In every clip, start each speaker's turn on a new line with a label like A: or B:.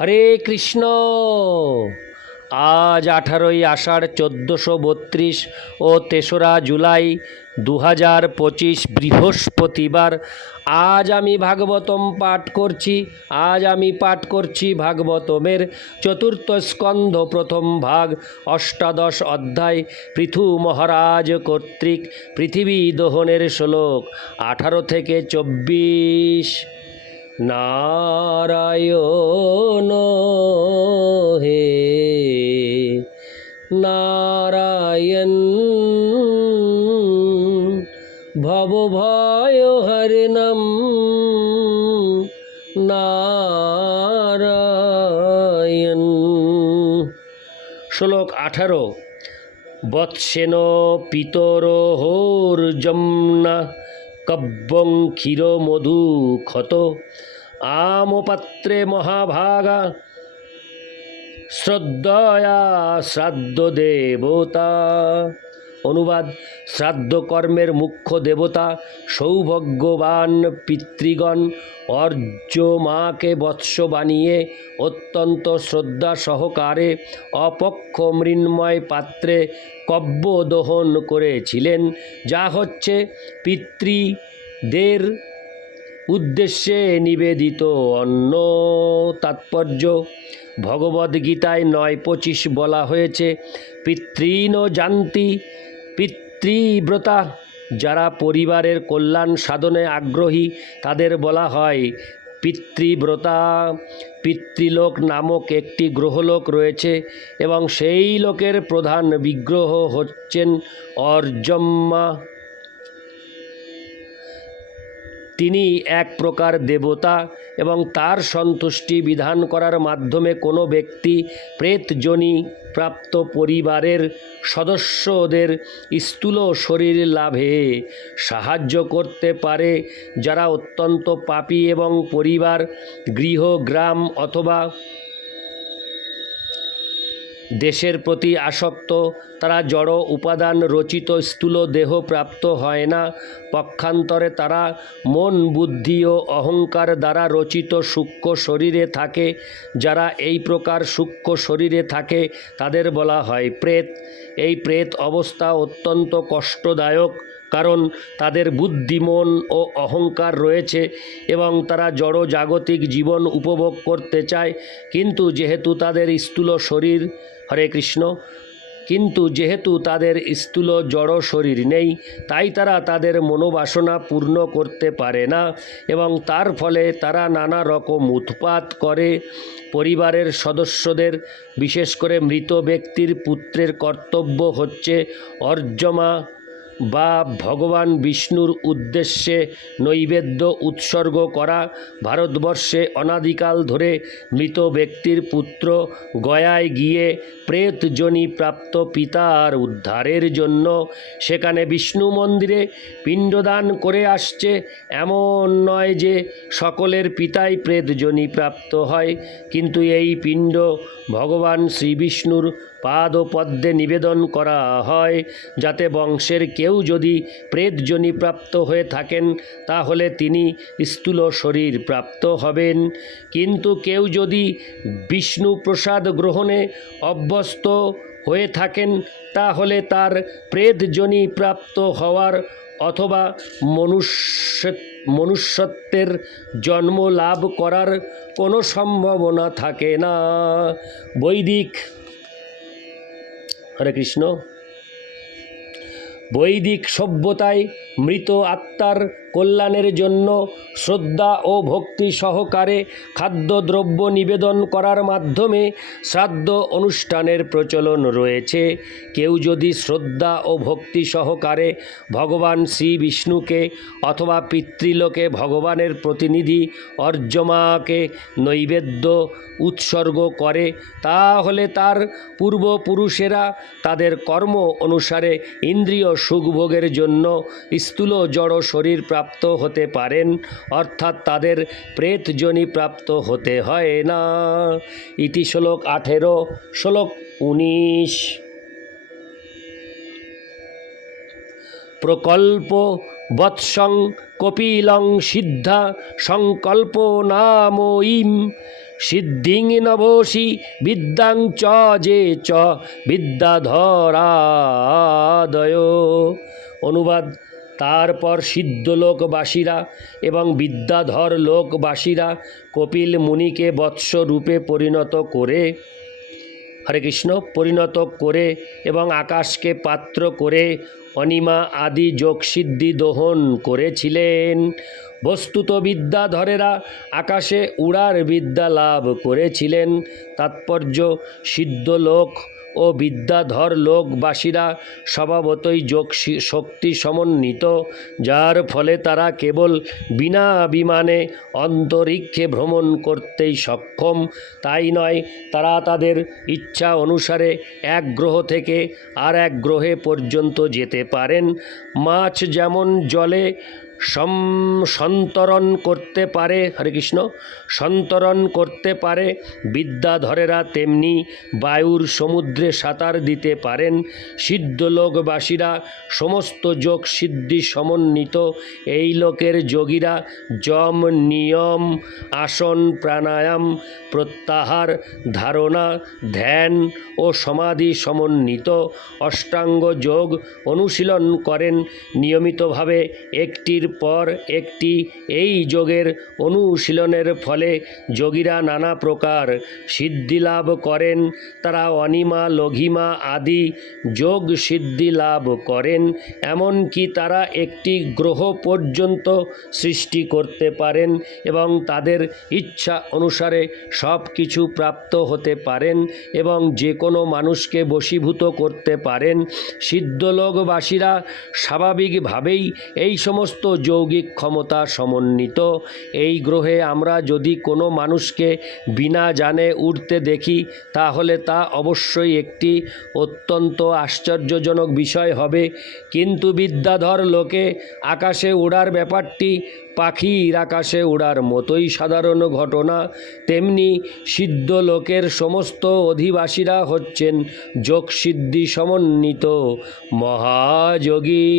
A: হরে কৃষ্ণ। আজ আঠারোই আষাঢ় চোদ্দোশো বত্রিশ ও তেসরা জুলাই দু হাজার পঁচিশ বৃহস্পতিবার, আজ আমি ভাগবতম পাঠ করছি, আজ আমি পাঠ করছি ভাগবতমের চতুর্থ স্কন্ধ প্রথম ভাগ, অষ্টাদশ অধ্যায়, পৃথু মহারাজ কর্তৃক পৃথিবী দহনের শ্লোক, আঠারো থেকে চব্বিশ। নারায়ণ নারায়ণ। ভব ভয় হরিণম নারায়ণ। শ্লোক আঠারো। বৎসেন পিতর হোর যমুনা, কব্বং ক্ষীর মধু ক্ষত। আমপাত্রে মহাভাগা শ্রদ্ধয়া শ্রাদ্ধ দেবতা। অনুবাদ, শ্রাদ্ধ কর্মের মুখ্য দেবতা, সৌভাগ্যবান পিতৃগণ অর্য মাকে বৎস বানিয়ে অত্যন্ত শ্রদ্ধা সহকারে অপক্ষ মৃন্ময় পাত্রে কব্য দহন করেছিলেন। যা হচ্ছে পিতৃদের উদ্দেশ্যে নিবেদিত অন্য তাৎপর্য। ভগবদ্গীতায় নয় পঁচিশ বলা হয়েছে, পিতৃণ জান্তি, পিতৃব্রতা। যারা পরিবারের কল্যাণ সাধনে আগ্রহী, তাদের বলা হয় পিতৃব্রতা। পিতৃলোক নামক একটি গ্রহলোক রয়েছে এবং সেই লোকের প্রধান বিগ্রহ হচ্ছেন অর্জম্মা। তিনি এক প্রকার দেবতা এবং তার সন্তুষ্টি বিধান করার মাধ্যমে কোনো ব্যক্তি প্রেতজনী প্রাপ্ত পরিবারের সদস্যদের স্থূল শরীর লাভে সাহায্য করতে পারে। যারা অত্যন্ত পাপী এবং পরিবার, গৃহ, গ্রাম অথবা দেশের প্রতি আসক্ত, তারা জড় উপাদান রচিত স্থূল দেহ প্রাপ্ত হয় না। পক্ষান্তরে তারা মন, বুদ্ধি ও অহংকার দ্বারা রচিত সূক্ষ্ম শরীরে থাকে। যারা এই প্রকার সূক্ষ্ম শরীরে থাকে, তাদের বলা হয় প্রেত। এই প্রেত অবস্থা অত্যন্ত কষ্টদায়ক, কারণ তাদের বুদ্ধিমন ও অহংকার রয়েছে এবং তারা জড় জাগতিক জীবন উপভোগ করতে চায়। কিন্তু যেহেতু তাদের স্থূল শরীর হরে কৃষ্ণ। কিন্তু যেহেতু তাদের স্থূল জড় শরীর নেই, তাই তারা তাদের মনোবাসনা পূর্ণ করতে পারে না এবং তার ফলে তারা নানা রকম উৎপাত করে। পরিবারের সদস্যদের, বিশেষ করে মৃত ব্যক্তির পুত্রের কর্তব্য হচ্ছে অর্জমা বা ভগবান বিষ্ণুর উদ্দেশ্যে নৈবেদ্য উৎসর্গ করা ভারতবর্ষে অনাদিকাল ধরে মৃত ব্যক্তির পুত্র গয়ায় গিয়ে প্রেতজনী প্রাপ্ত পিতার উদ্ধারের জন্য সেখানে বিষ্ণু মন্দিরে পিণ্ডদান করে আসছে। এমন নয় যে সকলের পিতাই প্রেতজনী প্রাপ্ত হয়, কিন্তু এই পিণ্ড ভগবান শ্রী বিষ্ণুর পাদ ও পদ্মে নিবেদন করা হয়, যাতে বংশের কেউ যদি প্রেতজনী প্রাপ্ত হয়ে থাকেন, তাহলে তিনি স্থূল শরীর প্রাপ্ত হবেন। কিন্তু কেউ যদি বিষ্ণু প্রসাদ গ্রহণে অভ্যস্ত হয়ে থাকেন, তাহলে তার প্রেতজনী প্রাপ্ত হওয়ার অথবা মনুষ্য মনুষ্যত্বের জন্ম লাভ করার কোনো সম্ভাবনা থাকে না। বৈদিক হরে কৃষ্ণ। বৈদিক সভ্যতায় মৃত আত্মার কল্যাণের জন্য শ্রদ্ধা ও ভক্তি সহকারে খাদ্যদ্রব্য নিবেদন করার মাধ্যমে শ্রাদ্ধ অনুষ্ঠানের প্রচলন রয়েছে। কেউ যদি শ্রদ্ধা ও ভক্তি সহকারে ভগবান শ্রী বিষ্ণুকে অথবা পিতৃলোকে ভগবানের প্রতিনিধি অর্জমাকে নৈবেদ্য উৎসর্গ করে, তাহলে তার পূর্বপুরুষেরা তাদের কর্ম অনুসারে ইন্দ্রিয় সুখভোগের জন্য স্থূল জড় শরীর প্রাপ্ত হতে পারেন, অর্থাৎ তাদের প্রেতজনী প্রাপ্ত হতে হয় না। ইতি শ্লোক আঠেরো, শ্লোক উনিশ। প্রকল্প বৎসং কপিলং সিদ্ধা সংকল্প নাময়ীম সিদ্ধিং নভসি বিদ্যাং চ যে চ বিদ্যাধরাদয়। অনুবাদ, তারপর সিদ্ধ লোকবাসীরা এবং বিদ্যাধর লোকবাসীরা কপিল মুনিকে বৎস রূপে পরিণত করে, হরে কৃষ্ণ, পরিণত করে এবং আকাশকে পাত্র করে অনিমা আদি যোগসিদ্ধি দহন করেছিলেন। বস্তুত বিদ্যাধরেরা আকাশে উড়ার বিদ্যা লাভ করেছিলেন। তাৎপর্য সিদ্ধ লোক ও বিদ্যাধর লোকবাসীরা স্বভাবতই যোগ শক্তি সমন্বিত, যার ফলে তারা কেবল বিনা বিমানে অন্তরিক্ষে ভ্রমণ করতেই সক্ষম। তাই নয়, তারা তাদের ইচ্ছা অনুসারে এক গ্রহ থেকে আর এক গ্রহে পর্যন্ত যেতে পারেন। মাছ যেমন জলে সম সন্তরণ করতে পারে, হরে কৃষ্ণ, সন্তরণ করতে পারে, বিদ্যাধরেরা তেমনি বায়ুর সমুদ্রে সাঁতার দিতে পারেন, সিদ্ধ লোকবাসীরা, সমস্ত যোগ সিদ্ধি সমন্বিত, এই লোকের যোগীরা যম, নিয়ম, আসন, প্রাণায়াম, প্রত্যাহার, ধারণা, ধ্যান ও সমাধি সমন্বিত, অষ্টাঙ্গ যোগ অনুশীলন করেন, নিয়মিতভাবে একটির পর একটি এই যোগের অনুশীলনের ফলে যোগীরা নানা প্রকার সিদ্ধি লাভ করেন। তারা অনিমা, লঘিমা আদি যোগ সিদ্ধি লাভ করেন, এমনকি তারা একটি গ্রহ পর্যন্ত সৃষ্টি করতে পারেন এবং তাদের ইচ্ছা অনুসারে সব কিছু প্রাপ্ত হতে পারেন এবং যে কোনো মানুষকে বশীভূত করতে পারেন। সিদ্ধলোকবাসীরা স্বাভাবিকভাবেই এই সমস্ত যৌগিক ক্ষমতা সমন্বিত। এই গ্রহে আমরা যদি কোনো মানুষকে বিনা জানে উঠতে দেখি, তাহলে তা অবশ্যই একটি অত্যন্ত আশ্চর্যজনক বিষয় হবে। কিন্তু বিদ্যাধর লোকে আকাশে ওড়ার ব্যাপারটি, পাখির আকাশে ওড়ার মতোই সাধারণ ঘটনা। তেমনি সিদ্ধ লোকের সমস্ত অধিবাসীরা হচ্ছেন যোগসিদ্ধি সমন্বিত। মহাযোগী।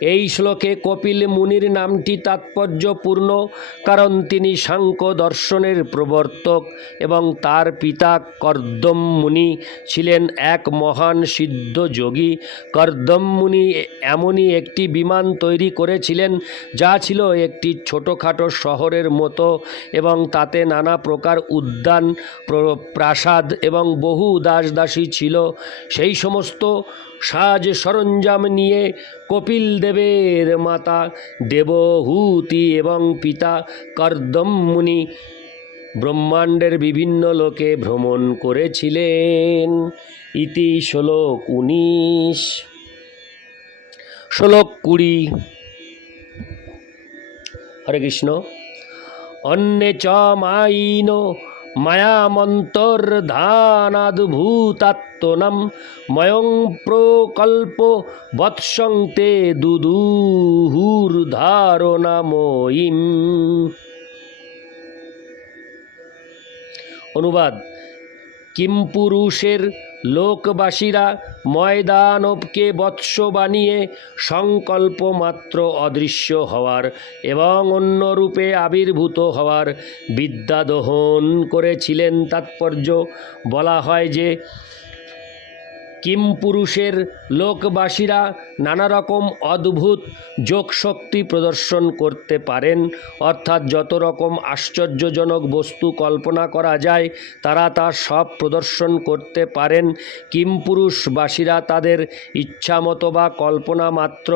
A: এই শ্লোকে কপিল মুনির নামটি তাৎপর্যপূর্ণ, কারণ তিনি সাংখ্য দর্শনের প্রবর্তক এবং তার পিতা কর্দম মুনি ছিলেন এক মহান সিদ্ধ যোগী। কর্দম মুনি এমনই একটি বিমান তৈরি করেছিলেন, যা ছিল একটি ছোটোখাটো শহরের মতো এবং তাতে নানা প্রকার উদ্যান, প্র- প্রাসাদ এবং বহু দাস দাসী ছিল। সেই সমস্ত সাজ সরঞ্জাম নিয়ে কপিল দেবের মাতা, দেবহূতি এবং পিতা কর্দম মুনি ব্রহ্মাণ্ডের বিভিন্ন লোকে ভ্রমণ করেছিলেন। ইতি শ্লোক উনিশ। শ্লোক কুড়ি। হরে কৃষ্ণ। অন্যে চ মাইন মায়ামন্তর্ধানাদ্ভূতাত্মনম ময়ং প্রকল্প বৎসং তে দুদুহুর্ধারণাময়ীম। অনুবাদ কিমপুরুষের লোকবাসীরা ময়দানবকে বৎস বানিয়ে সংকল্প মাত্র অদৃশ্য হওয়ার এবং অন্য রূপে আবির্ভূত হওয়ার বিদ্যা বিদ্যাদহন করেছিলেন তাৎপর্য। বলা হয় যে কিমপুরুষের লোকবাসীরা নানা রকম অদ্ভুত যোগশক্তি প্রদর্শন করতে পারেন। অর্থাৎ যত রকম আশ্চর্যজনক বস্তু কল্পনা করা যায়, তারা তা সব প্রদর্শন করতে পারেন। কিমপুরুষবাসীরা তাদের ইচ্ছামতো বা কল্পনা মাত্র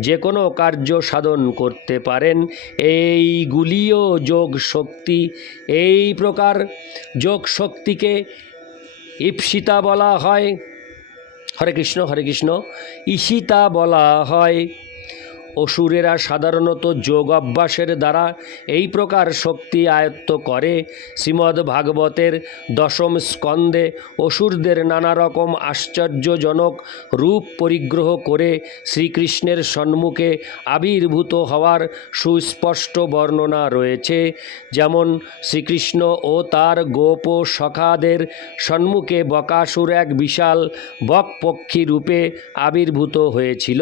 A: যে কোনো কার্য সাধন করতে পারেন। এইগুলিও যোগ শক্তি এই প্রকার যোগ শক্তিকে ইপ্সিতা বলা হয়। হরে কৃষ্ণ হরে কৃষ্ণ। ঈশিতা বলা হয় অসুরেরা সাধারণত যোগ অভ্যাসের দ্বারা এই প্রকার শক্তি আয়ত্ত করে। শ্রীমদ্ ভাগবতের দশম স্কন্ধে অসুরদের নানা রকম আশ্চর্যজনক রূপ পরিগ্রহ করে শ্রীকৃষ্ণের সম্মুখে আবির্ভূত হওয়ার সুস্পষ্ট বর্ণনা রয়েছে। যেমন শ্রীকৃষ্ণ ও তার গোপ সখাদের সম্মুখে বকাসুর এক বিশাল বকপক্ষী রূপে আবির্ভূত হয়েছিল।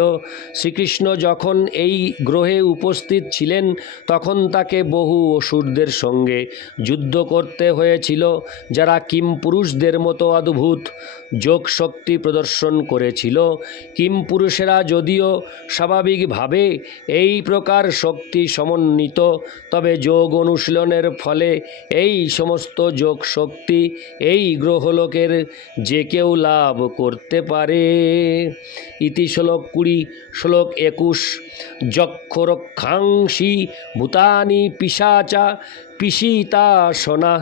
A: শ্রীকৃষ্ণ যখন যখন এই গ্রহে উপস্থিত ছিলেন, তখন তাকে বহু অসুরদের সঙ্গে যুদ্ধ করতে হয়েছিল, যারা কিম পুরুষদের মতো অদ্ভুত যোগ শক্তি প্রদর্শন করেছিল। কিম পুরুষেরা যদিও স্বাভাবিকভাবে এই প্রকার শক্তি সমন্বিত, তবে যোগ অনুশীলনের ফলে এই সমস্ত যোগ শক্তি এই গ্রহলোকের যে কেউ লাভ করতে পারে। ইতি শ্লোক কুড়ি, শ্লোক একুশ যক্ষরক্ষাংসি ভূতানি পিসাচা পিসিতা সোনা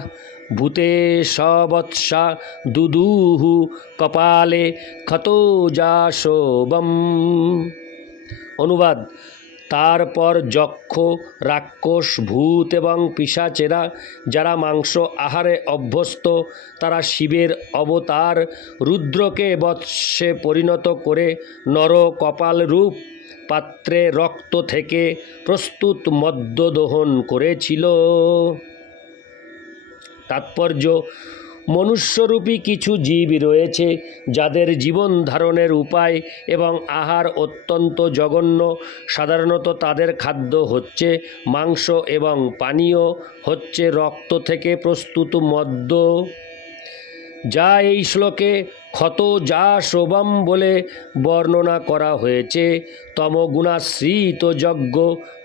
A: ভূতে সবৎসা দুদুহু কপালে ক্ষতোজাশোবম অনুবাদ তারপর যক্ষ, রাক্ষস, ভূত এবং পিসাচেরা যারা মাংস আহারে অভ্যস্ত, তারা শিবের অবতার রুদ্রকে বৎসে পরিণত করে নর কপাল রূপ পাত্রে রক্ত থেকে প্রস্তুত মদ্য দহন করেছিল। তাৎপর্য মনুষ্যরূপী কিছু জীব রয়েছে, যাদের জীবন ধারণের উপায় এবং আহার অত্যন্ত জঘন্য। সাধারণত তাদের খাদ্য হচ্ছে মাংস এবং পানীয়, হচ্ছে রক্ত থেকে প্রস্তুত মদ্য। যা এই শ্লোকে ক্ষত যা শোভম বলে বর্ণনা করা হয়েছে তমগুণাশ্রিত যজ্ঞ,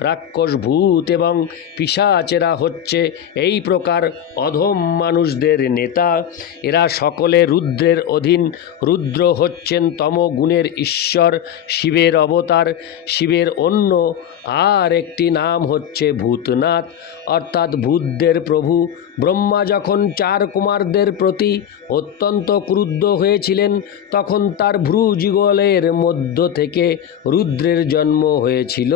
A: রাক্ষস ভূত এবং পিসাচেরা হচ্ছে এই প্রকার অধম মানুষদের নেতা। এরা সকলে রুদ্রের অধীন রুদ্র হচ্ছেন তমগুণের ঈশ্বর, শিবের অবতার, শিবের অন্য আর একটি নাম হচ্ছে ভূতনাথ। অর্থাৎ ভূতদের প্রভু ব্রহ্মা যখন চার কুমারদের প্রতি অত্যন্ত ক্রুদ্ধ হয়েছিলেন তখন তার ভ্রুযুগলের মধ্য থেকে রুদ্রের জন্ম হয়েছিল।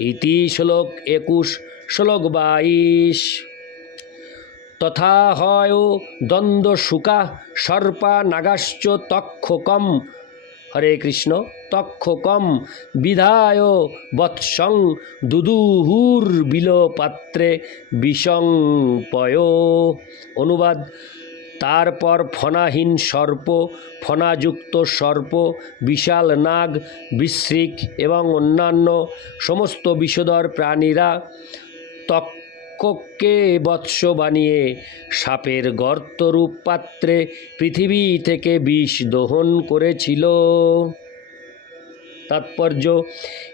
A: ইতি শ্লোক একুশ, শ্লোক বাইশ। তথা হয় দ্বন্দ্ব শুকা সর্পা নাগাশ্চ তক্ষকম হরে কৃষ্ণ তক্ষকম বিধায় বৎসং দুদুহুর বিল পাত্রে বিষংপয় অনুবাদ তারপর ফণাহীন সর্প ফণাযুক্ত সর্প, বিশাল নাগ, বিশ্রিক এবং অন্যান্য সমস্ত বিষধর প্রাণীরা তক্ষককে বৎস বানিয়ে সাপের গর্তরূপ পাত্রে পৃথিবী থেকে বিষ দহন করেছিল। তাৎপর্য।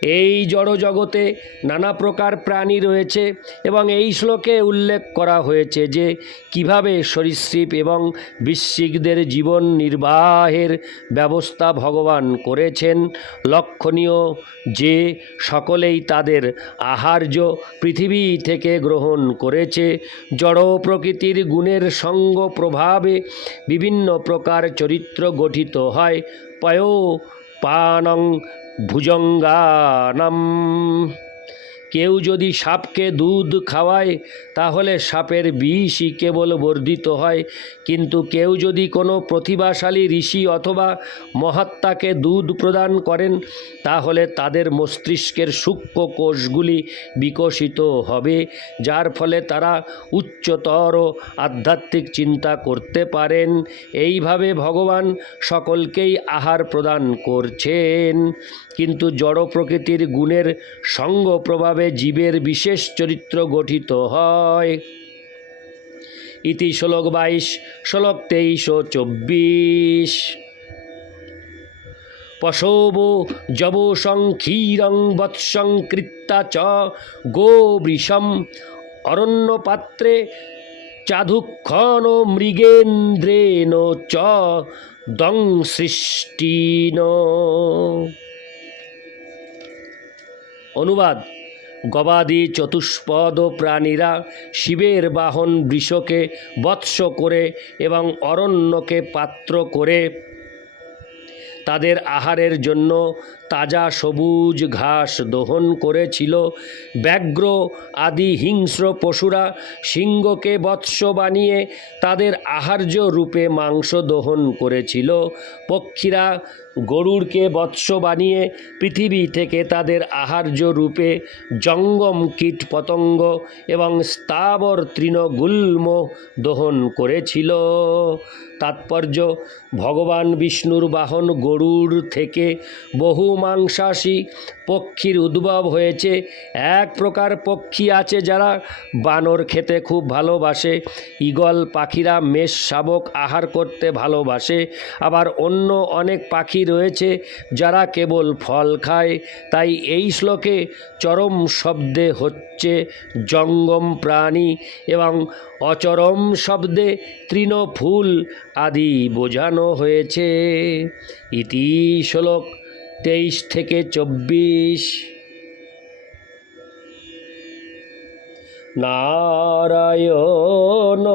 A: এই জড়জগতে নানা প্রকার প্রাণী রয়েছে এবং এই শ্লোকে উল্লেখ করা হয়েছে যে কীভাবে সরীসৃপ এবং বৃশ্চিকদের জীবন নির্বাহের ব্যবস্থা ভগবান করেছেন। লক্ষণীয় যে সকলেই তাদের আহার্য পৃথিবী থেকে গ্রহণ করেছে। জড় প্রকৃতির গুণের সঙ্গ প্রভাবে বিভিন্ন প্রকার চরিত্র গঠিত হয়। পয় পানং ভুজঙ্গানাম। কেউ যদি সাপকে দুধ খাওয়ায় তাহলে সাপের বিষই কেবল বর্ধিত হয়। কিন্তু কেউ যদি কোনো প্রতিভাশালী ঋষি অথবা মহাত্মাকে দুধ প্রদান করেন, তাহলে তাদের মস্তিষ্কের সূক্ষ্ম কোষগুলি বিকশিত হবে, যার ফলে তারা উচ্চতর আধ্যাত্মিক চিন্তা করতে পারেন। এইভাবে ভগবান সকলকেই আহার প্রদান করছেন। কিন্তু জড় প্রকৃতির গুণের সঙ্গ প্রভাবে জীবের বিশেষ চরিত্র গঠিত হয়। ইতি শ্লোক বাইশ, শ্লোক তেইশ চব্বিশ। পশব যবসং ক্ষীরং বৎসং কৃত্তা চ গোবৃষম অরণ্যপাত্রে চাধুক্ষণ মৃগেন্দ্রেণ চ দং সৃষ্টিন অনুবাদ। গবাদি চতুষ্পদ প্রাণীরা শিবের বাহন বৃষকে বৎস করে এবং অরণ্যকে পাত্র করে তাদের আহারের জন্য তাজা সবুজ ঘাস দহন করেছিল ব্যাঘ্র আদি হিংস্র পশুরা। সিংহকে বৎস বানিয়ে তাদের আহার্য রূপে মাংস দহন করেছিল পক্ষীরা। গরুড়কে বৎস বানিয়ে পৃথিবী থেকে তাদের আহার্য রূপে জঙ্গম কীট পতঙ্গ এবং স্থাবর তৃণগুল্ম দহন করেছিল। তাৎপর্য, ভগবান বিষ্ণুর বাহন গরুড় থেকে বহু মাংসাশী পক্ষীর উদ্ভব হয়েছে। এক প্রকার পক্ষী আছে যারা বানর খেতে খুব ভালোবাসে, ঈগল পাখিরা মেষ শাবক আহার করতে ভালোবাসে। আবার অন্য অনেক পাখি রয়েছে যারা কেবল ফল খায়। তাই এই শ্লোকে চরম শব্দে হচ্ছে জঙ্গম প্রাণী এবং অচরম শব্দে তৃণফুল আদি বোঝানো হয়েছে। ইতি শ্লোক তেইশ থেকে চব্বিশ। নারায়ণ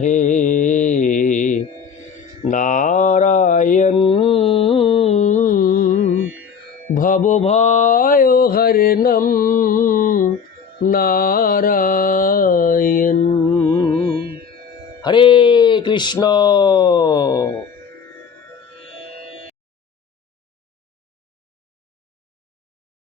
A: হে নারায়ণ ভবভয় হরণম নারায়ণ। হরে কৃষ্ণ।